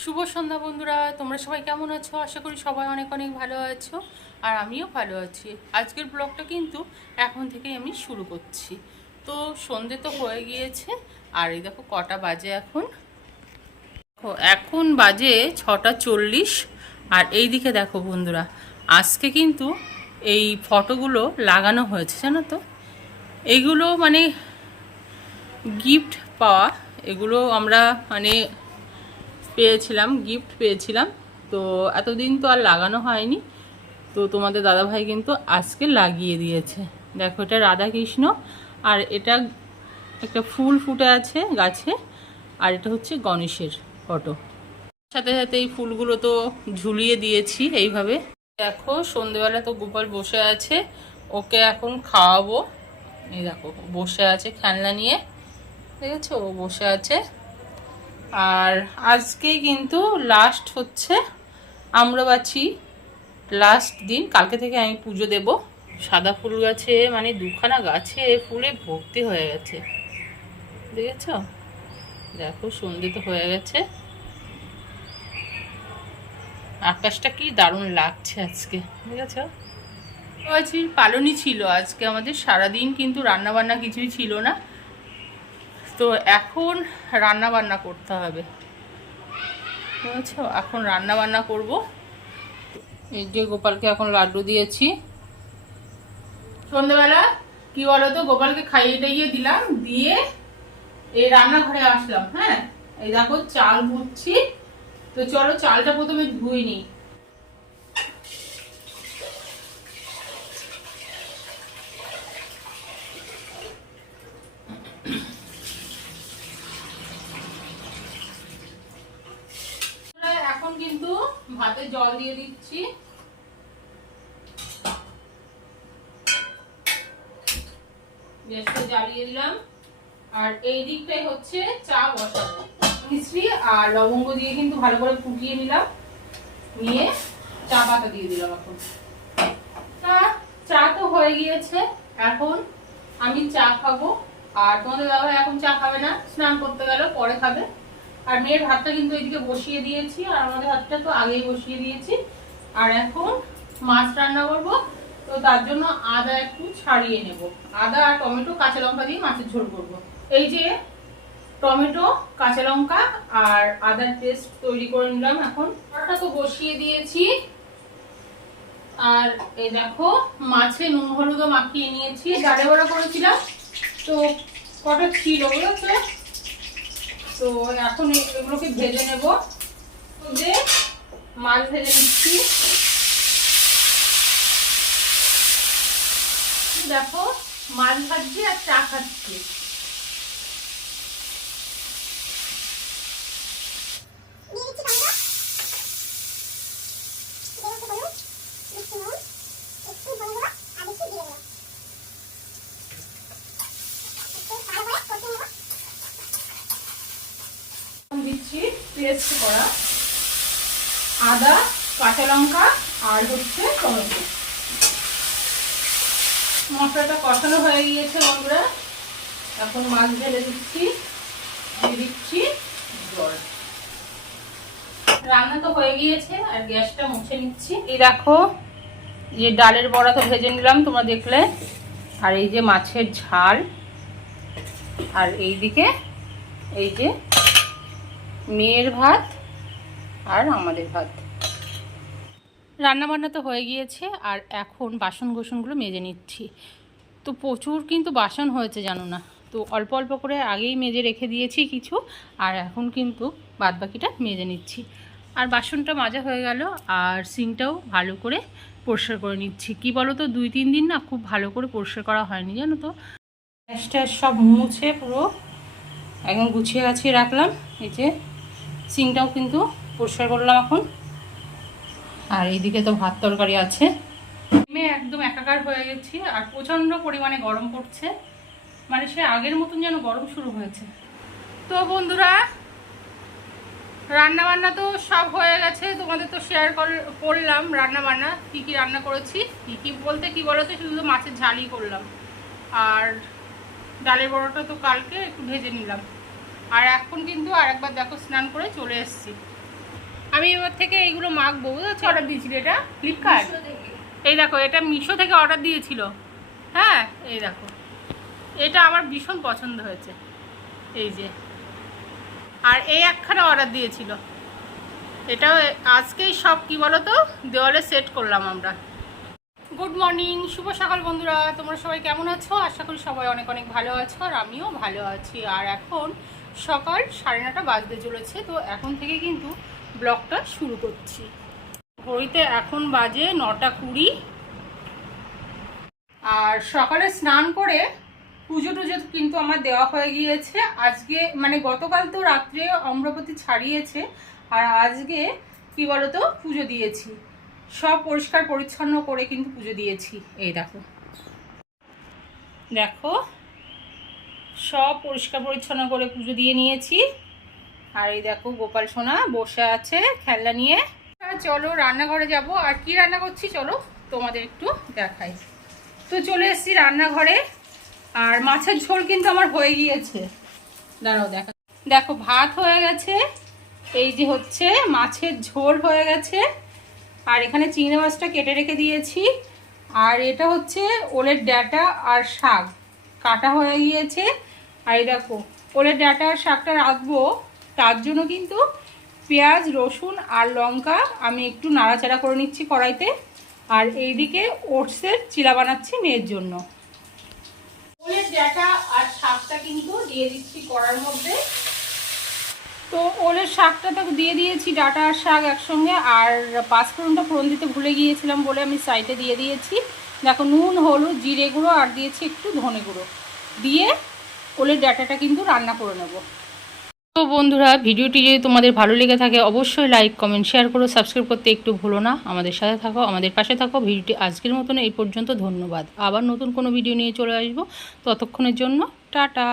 শুভ সন্ধ্যা বন্ধুরা তোমরা সবাই কেমন আছো? আশা করি সবাই অনেক অনেক ভালো আছো আর আমিও ভালো আছি। আজকের ব্লগটা কিন্তু এখন থেকেই আমি শুরু করছি। তো সন্ধে তো হয়ে গিয়েছে আর এই দেখো কটা বাজে এখন। দেখো, এখন বাজে ছটা চল্লিশ। আর এই দিকে দেখো বন্ধুরা আজকে কিন্তু এই ফটোগুলো লাগানো হয়েছে জানো তো? এইগুলো মানে গিফট পাওয়া এগুলো আমরা মানে পেয়েছিলাম গিফট পেয়েছিলাম। তো এতদিন তো আর লাগানো হয়নি। তো তোমাদের দাদাভাই কিন্তু আজকে লাগিয়ে দিয়েছে। দেখো, এটা রাধাকৃষ্ণ আর এটা একটা ফুল ফুটে আছে গাছে আর এটা হচ্ছে গণেশের ফটো। সাথে সাথে এই ফুলগুলো তো ঝুলিয়ে দিয়েছি এইভাবে। দেখো, সন্ধেবেলা তো গোপাল বসে আছে, ওকে এখন খাওয়াবো। এই দেখো, বসে আছে খেলনা নিয়ে। দেখেছ? ও বসে আছে। আর আজকে কিন্তু লাস্ট হচ্ছে আম্রবাছি লাস্ট দিন। কালকে থেকে আমি পুজো দেব। সাদা ফুল গাছে মানে দুখানা গাছে ফুলে ভর্তি হয়ে গেছে। দেখেছ? দেখো, সন্ধে তো হয়ে গেছে। আকাশটা কি দারুণ লাগছে আজকে, দেখেছ? আজ পালনই ছিল, আজকে আমাদের সারাদিন কিন্তু রান্না বান্না কিছুই ছিল না। তো এখন রান্না বান্না করতে হবে। এখন রান্না বান্না করব। এই যে গোপালকে এখন লাড্ডু দিয়েছি। সন্ধ্যেবেলা কি বলো তো গোপালকে খাইয়ে টাইয়ে দিলাম, দিয়ে এই রান্নাঘরে আসলাম হ্যাঁ? এই দেখো চাল ধুচ্ছি তো চলো চালটা প্রথমে ধুই নিই এখন কিন্তু ভাতে জল দিয়ে দিচ্ছি। গ্যাসটা জ্বালিয়ে দিলাম। আর এই দিকটাই হচ্ছে চা বসাবো মিশ্রি আর লবঙ্গ দিয়ে কিন্তু ভালো করে ফুটিয়ে নিলাম। নিয়ে চা পাতা দিয়ে দিলাম এখন। চা তো হয়ে গিয়েছে। এখন আমি চা খাব। আর তোমাদের দাদা এখন চা খাবে না, স্নান করতে গেল, পরে খাবে। আর মেয়ের ভাতটা কিন্তু এদিকে বসিয়ে দিয়েছি, আর আমাদের ভাতটা তো আগেই বসিয়ে দিয়েছি। আর এখন মাছ রান্না করব, তো তার জন্য আদা একটু ছাড়িয়ে নেব। আদা আর টমেটো, কাঁচা লঙ্কা দিয়ে মাছের ঝোল করব। এই যে টমেটো, কাঁচা লঙ্কা আর আদার পেস্ট তৈরি করে নিলাম এখন। ওটা তো বসিয়ে দিয়েছি। আর এই দেখো, মাছে নুন, হলুদও মাখিয়ে নিয়েছি। ডালে বড়া করেছিলাম, তো কটা ছিল বুঝেছ? তো এখন এগুলোকে ভেজে নেব। যে মাছ ভেজে নিচ্ছি। দেখো, মাছ ভাজছি আর চা খাচ্ছি। পেস্ট করা আদা, কাঁচা লঙ্কা আর হচ্ছে টমেটো। মশলাটা কষানো হয়ে গিয়েছে বন্ধুরা। এখন মাছ ঢেলে দিচ্ছি। দিয়ে দিচ্ছি জল। রান্না তো হয়ে গিয়েছে, আর গ্যাসটা মুছে নিচ্ছি। এই দেখো যে ডালের বড়া তো ভেজে নিলাম, তোমরা দেখলে। আর এই যে মাছের ঝাল। আর এই দিকে এই যে মেয়ের ভাত আর আমাদের ভাত। রান্নাবান্না তো হয়ে গিয়েছে, আর এখন বাসন গোসনগুলো মেজে নিচ্ছি। তো প্রচুর কিন্তু বাসন হয়েছে, জানো না? তো অল্প অল্প করে আগেই মেজে রেখে দিয়েছি কিছু, আর এখন কিন্তু বাদবাকিটা মেজে নিচ্ছি। আর বাসনটা মাজা হয়ে গেল, আর সিংটাও ভালো করে পরিষ্কার করে নিচ্ছি। কি বলো তো দুই তিন দিন না খুব ভালো করে পরিষ্কার করা হয়নি, জানো তো? গ্যাসটা সব মুছে পুরো একদম গুছিয়ে গাছিয়ে রাখলাম, এই যে সিংটাও কিন্তু পরিষ্কার করলাম এখন। আর এইদিকে তো ভাত তরকারি আছে। আমি একদম একাকার হয়ে গেছি, আর প্রচণ্ড পরিমাণে গরম পড়ছে। মানে সে আগের মতন যেন গরম শুরু হয়েছে। তো বন্ধুরা রান্না বান্না তো সব হয়ে গেছে, তোমাদের তো শেয়ার করলাম রান্না বান্না কী কী রান্না করেছি, কী কী বলতে কী বলো তো শুধু মাছের ঝালই করলাম। আর ডালের বড়াটা তো কালকে একটু ভেজে নিলাম। আর এখন কিন্তু আরেকবার দেখো স্নান করে চলে এসেছি। আমি এবার থেকে এইগুলো মাখবো বুঝেছ? অর্ডার দিয়েছিল এটা? ফ্লিপকার্ট এই দেখো এটা মিশো থেকে অর্ডার দিয়েছিল। হ্যাঁ এই দেখো। এটা আমার ভীষণ পছন্দ হয়েছে। এই যে। আর এই একখানা অর্ডার দিয়েছিল। এটাও আজকেই সব কি বলো তো দেওয়ালে সেট করলাম আমরা। গুড মর্নিং শুভ সকাল বন্ধুরা। তোমরা সবাই কেমন আছো? আশা করি সবাই অনেক অনেক ভালো আছো আর আমিও ভালো আছি। আর এখন সকাল সাড়ে নটা বাজতে চলেছে, তো এখন থেকে কিন্তু ব্লগটা শুরু করছি। ঘড়িতে এখন বাজে নটা কুড়ি। আর সকালে স্নান করে পুজো টুজো কিন্তু আমার দেওয়া হয়ে গিয়েছে। আজকে মানে গতকাল তো রাত্রে অম্রপতি ছাড়িয়েছে, আর আজকে কি বলতো, পুজো দিয়েছি। সব পরিষ্কার পরিচ্ছন্ন করে কিন্তু পুজো দিয়েছি। এই দেখো। দেখো সব পরিষ্কার পরিচ্ছন্ন করে পুজো দিয়ে নিয়েছি। আর এই দেখো গোপাল সোনা বসে আছে খেলনা নিয়ে। চলো রান্নাঘরে যাব। আর কি রান্না করছি চলো তোমাদের একটু দেখাই। তো চলে এসেছি রান্নাঘরে। আর মাছের ঝোল কিন্তু আমার হয়ে গিয়েছে। দাঁড়াও দেখা। দেখো ভাত হয়ে গেছে। এই যে হচ্ছে মাছের ঝোল হয়ে গেছে। আর এখানে চিংড়ি মাছটা কেটে রেখে দিয়েছি। আর এটা হচ্ছে ওলের ডাটা আর শাক। কাটা হয়ে গিয়েছে। আর দেখো ওলের ডাটা আর শাকটা রাখব, তার জন্য কিন্তু পেঁয়াজ, রসুন আর লঙ্কা আমি একটু নাড়াচাড়া করে নিচ্ছি কড়াইতে। আর এইদিকে ওটসের চিলা বানাচ্ছি মেয়ের জন্য। ওলের ডাটা আর শাকটা কিন্তু দিয়ে দিচ্ছি কড়ার মধ্যে। তো ওলের শাকটা তো দিয়ে দিয়েছি, ডাটা আর শাক একসঙ্গে। আর পাঁচফোড়নটা ফোড়ন দিতে ভুলে গিয়েছিলাম বলে আমি সাইডে দিয়ে দিয়েছি। দেখো নুন, হলুদ, জিরে গুঁড়ো আর দিয়েছি একটু ধনে গুঁড়ো। দিয়ে ওলের ডাটাটা কিন্তু রান্না করে নেব। তো বন্ধুরা, ভিডিওটি যদি তোমাদের ভালো লেগে থাকে, অবশ্যই লাইক কমেন্ট শেয়ার করো সাবস্ক্রাইব করতে একটু ভুলো না। আমাদের সাথে থাকো, আমাদের পাশে থাকো। ভিডিওটি আজকের মতন এই পর্যন্ত, ধন্যবাদ। আবার নতুন কোনো ভিডিও নিয়ে চলে আসব। ততক্ষণের জন্য, টাটা।